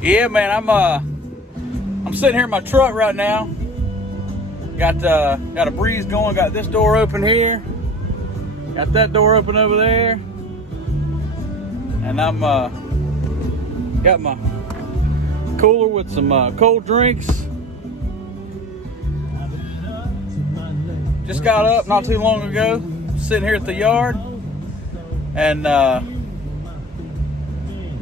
Yeah, man, I'm sitting here in my truck right now. Got a breeze going. Got this door open here. Got that door open over there. And I'm got my cooler with some cold drinks. Just got up not too long ago, sitting here at the yard, and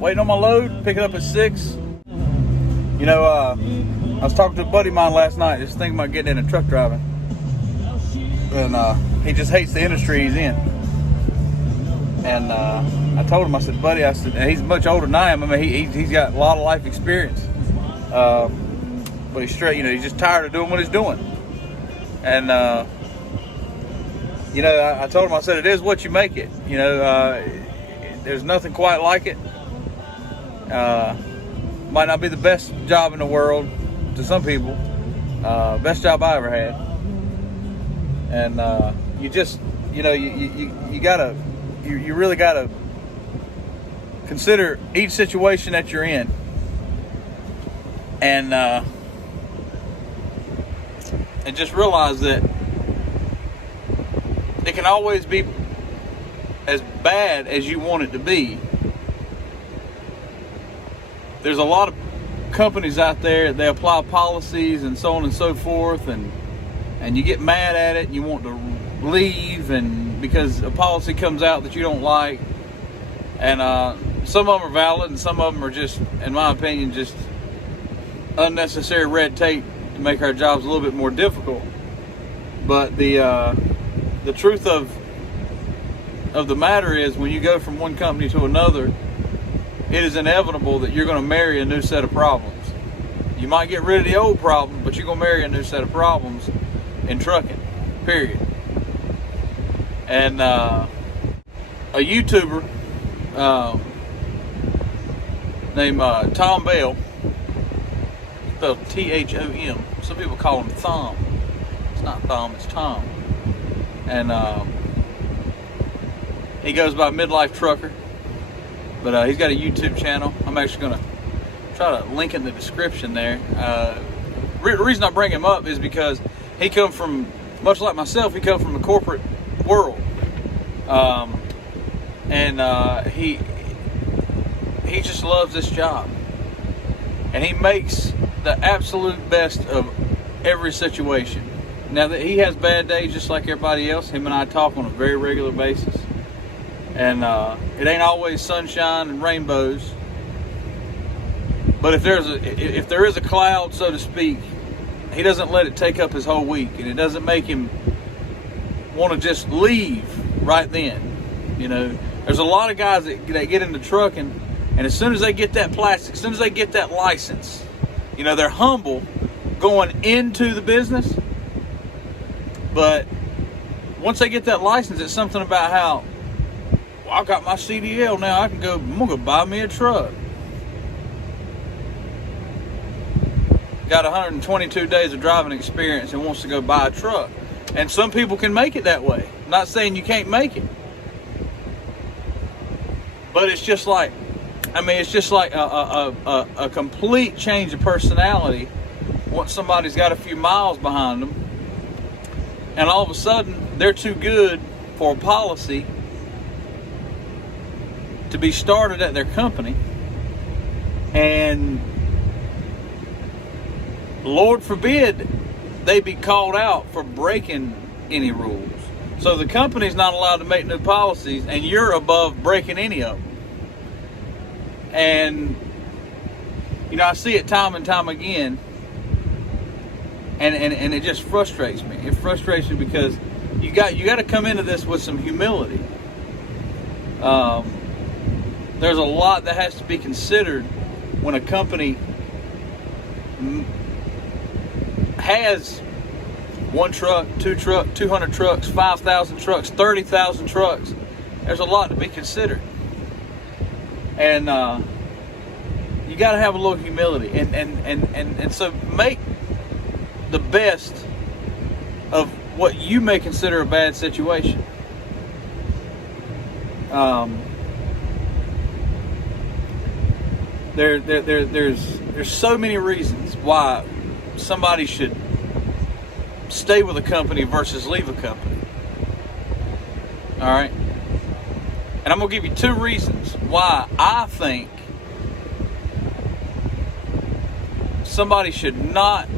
waiting on my load. Pick it up at 6. You know, I was talking to a buddy of mine last night, just thinking about getting into truck driving, and he just hates the industry he's in. And I told him, I said, buddy, I said, and he's much older than I am. I mean, he's got a lot of life experience, but he's straight. You know, he's just tired of doing what he's doing. And you know, I told him, I said, it is what you make it. You know, there's nothing quite like it. Might not be the best job in the world to some people. Best job I ever had. And you just, you know, you gotta, you really gotta consider each situation that you're in. And just realize that it can always be as bad as you want it to be. There's a lot of companies out there, they apply policies and so on and so forth, and you get mad at it and you want to leave, and because a policy comes out that you don't like, and some of them are valid and some of them are just, in my opinion, just unnecessary red tape to make our jobs a little bit more difficult. But the truth of the matter is, when you go from one company to another, it is inevitable that you're going to marry a new set of problems. You might get rid of the old problem, but you're going to marry a new set of problems in trucking, period. And a YouTuber named Tom Bell, spelled T-H-O-M. Some people call him Thom. It's not Thom, it's Tom. And he goes by Midlife Trucker, but he's got a YouTube channel. I'm actually going to try to link in the description there. The reason I bring him up is because he come from, much like myself, he come from the corporate world, and he just loves this job, and he makes the absolute best of every situation. Now, that he has bad days just like everybody else. Him and I talk on a very regular basis, and it ain't always sunshine and rainbows. But if there is a cloud, so to speak, he doesn't let it take up his whole week, and it doesn't make him want to just leave right then. You know, there's a lot of guys that get into trucking, and as soon as they get that plastic, as soon as they get that license, you know, they're humble going into the business. But once they get that license, it's something about how, well, I got my CDL now, I'm gonna go buy me a truck. Got 122 days of driving experience and wants to go buy a truck. And some people can make it that way. I'm not saying you can't make it. But it's just like, it's just like a complete change of personality once somebody's got a few miles behind them, and all of a sudden they're too good for a policy to be started at their company, and Lord forbid they be called out for breaking any rules. So the company's not allowed to make new policies, and you're above breaking any of them. And you know, I see it time and time again, and it just frustrates me. It frustrates me because you got to come into this with some humility. There's a lot that has to be considered when a company has one truck, two truck, 200 trucks, 5,000 trucks, 30,000 trucks. There's a lot to be considered, and you got to have a little humility, and so make the best of what you may consider a bad situation. There's so many reasons why somebody should stay with a company versus leave a company. All right, and I'm gonna give you 2 reasons why I think somebody should not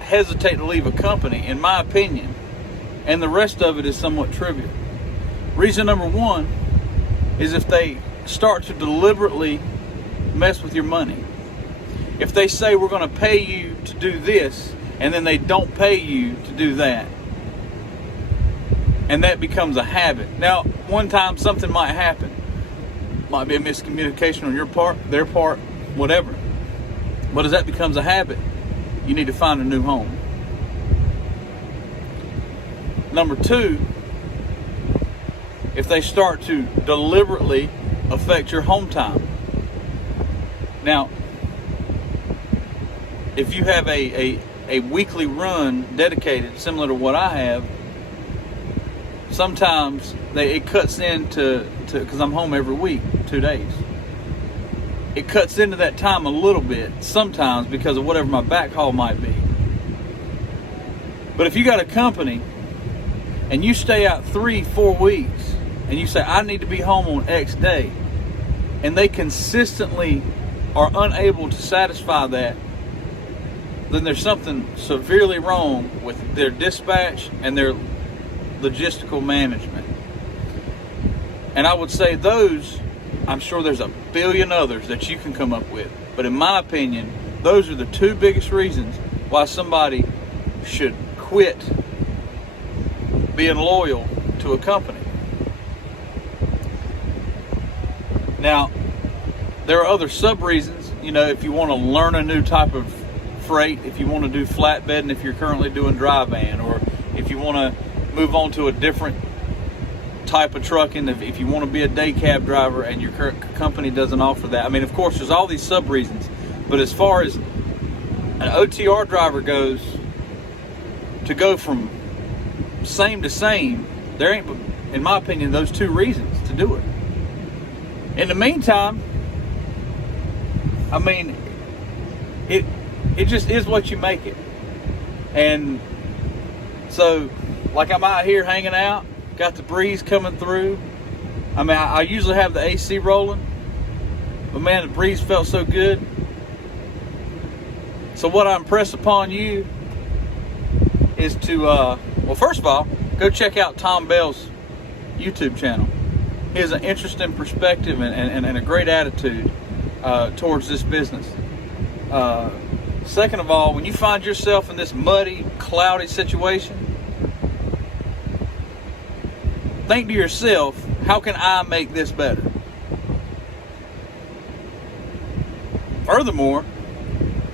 hesitate to leave a company, in my opinion, and the rest of it is somewhat trivial. Reason number 1 is if they start to deliberately mess with your money. If they say we're going to pay you to do this, and then they don't pay you to do that, and that becomes a habit. Now, one time something might happen. Might be a miscommunication on your part, their part, whatever. But as that becomes a habit, you need to find a new home. Number 2, if they start to deliberately affect your home time. Now, if you have a weekly run dedicated, similar to what I have, sometimes it cuts into, because I'm home every week, 2 days. It cuts into that time a little bit, sometimes because of whatever my backhaul might be. But if you got a company and you stay out 3-4 weeks and you say, I need to be home on X day, and they consistently are unable to satisfy that, then there's something severely wrong with their dispatch and their logistical management. And I would say those, I'm sure there's a billion others that you can come up with, but in my opinion, those are the 2 biggest reasons why somebody should quit being loyal to a company. Now, there are other sub-reasons. You know, if you want to learn a new type of freight, if you want to do flatbed, and if you're currently doing dry van, or if you want to move on to a different type of trucking, if you want to be a day cab driver and your current company doesn't offer that. I mean, of course, there's all these sub-reasons. But as far as an OTR driver goes, to go from same to same, there ain't, in my opinion, those 2 reasons to do it. In the meantime, I mean, it just is what you make it. And so, like, I'm out here hanging out, got the breeze coming through. I mean, I usually have the AC rolling, but man, the breeze felt so good. So what I impress upon you is to, well, first of all, go check out Tom Bell's YouTube channel. He has an interesting perspective and a great attitude towards this business. Second of all, when you find yourself in this muddy, cloudy situation, think to yourself, how can I make this better? Furthermore,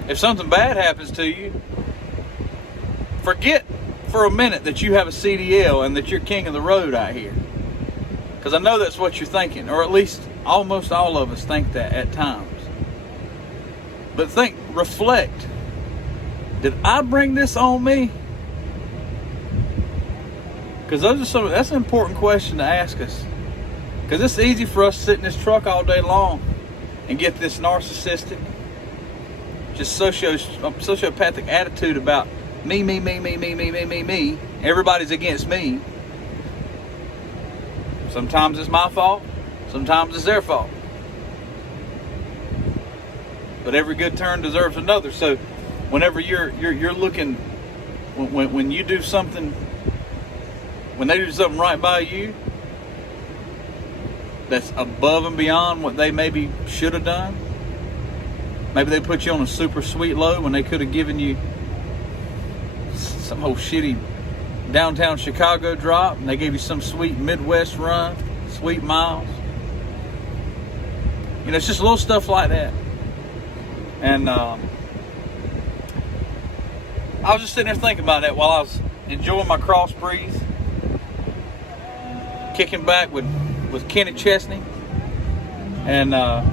if something bad happens to you, forget for a minute that you have a CDL and that you're king of the road out here. Because I know that's what you're thinking, or at least almost all of us think that at times. But think, reflect. Did I bring this on me? Because that's an important question to ask us. Because it's easy for us to sit in this truck all day long and get this narcissistic, just sociopathic attitude about me. Everybody's against me. Sometimes it's my fault. Sometimes it's their fault. But every good turn deserves another. So whenever you're looking, when you do something, when they do something right by you that's above and beyond what they maybe should have done, maybe they put you on a super sweet load when they could have given you some old shitty downtown Chicago drop, and they gave you some sweet Midwest run, sweet miles. You know, it's just little stuff like that. And I was just sitting there thinking about that while I was enjoying my cross breeze, kicking back with Kenny Chesney, and I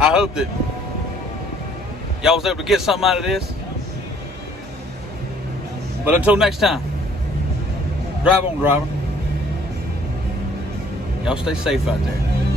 hope that y'all was able to get something out of this. But until next time, drive on, driver. Y'all stay safe out there.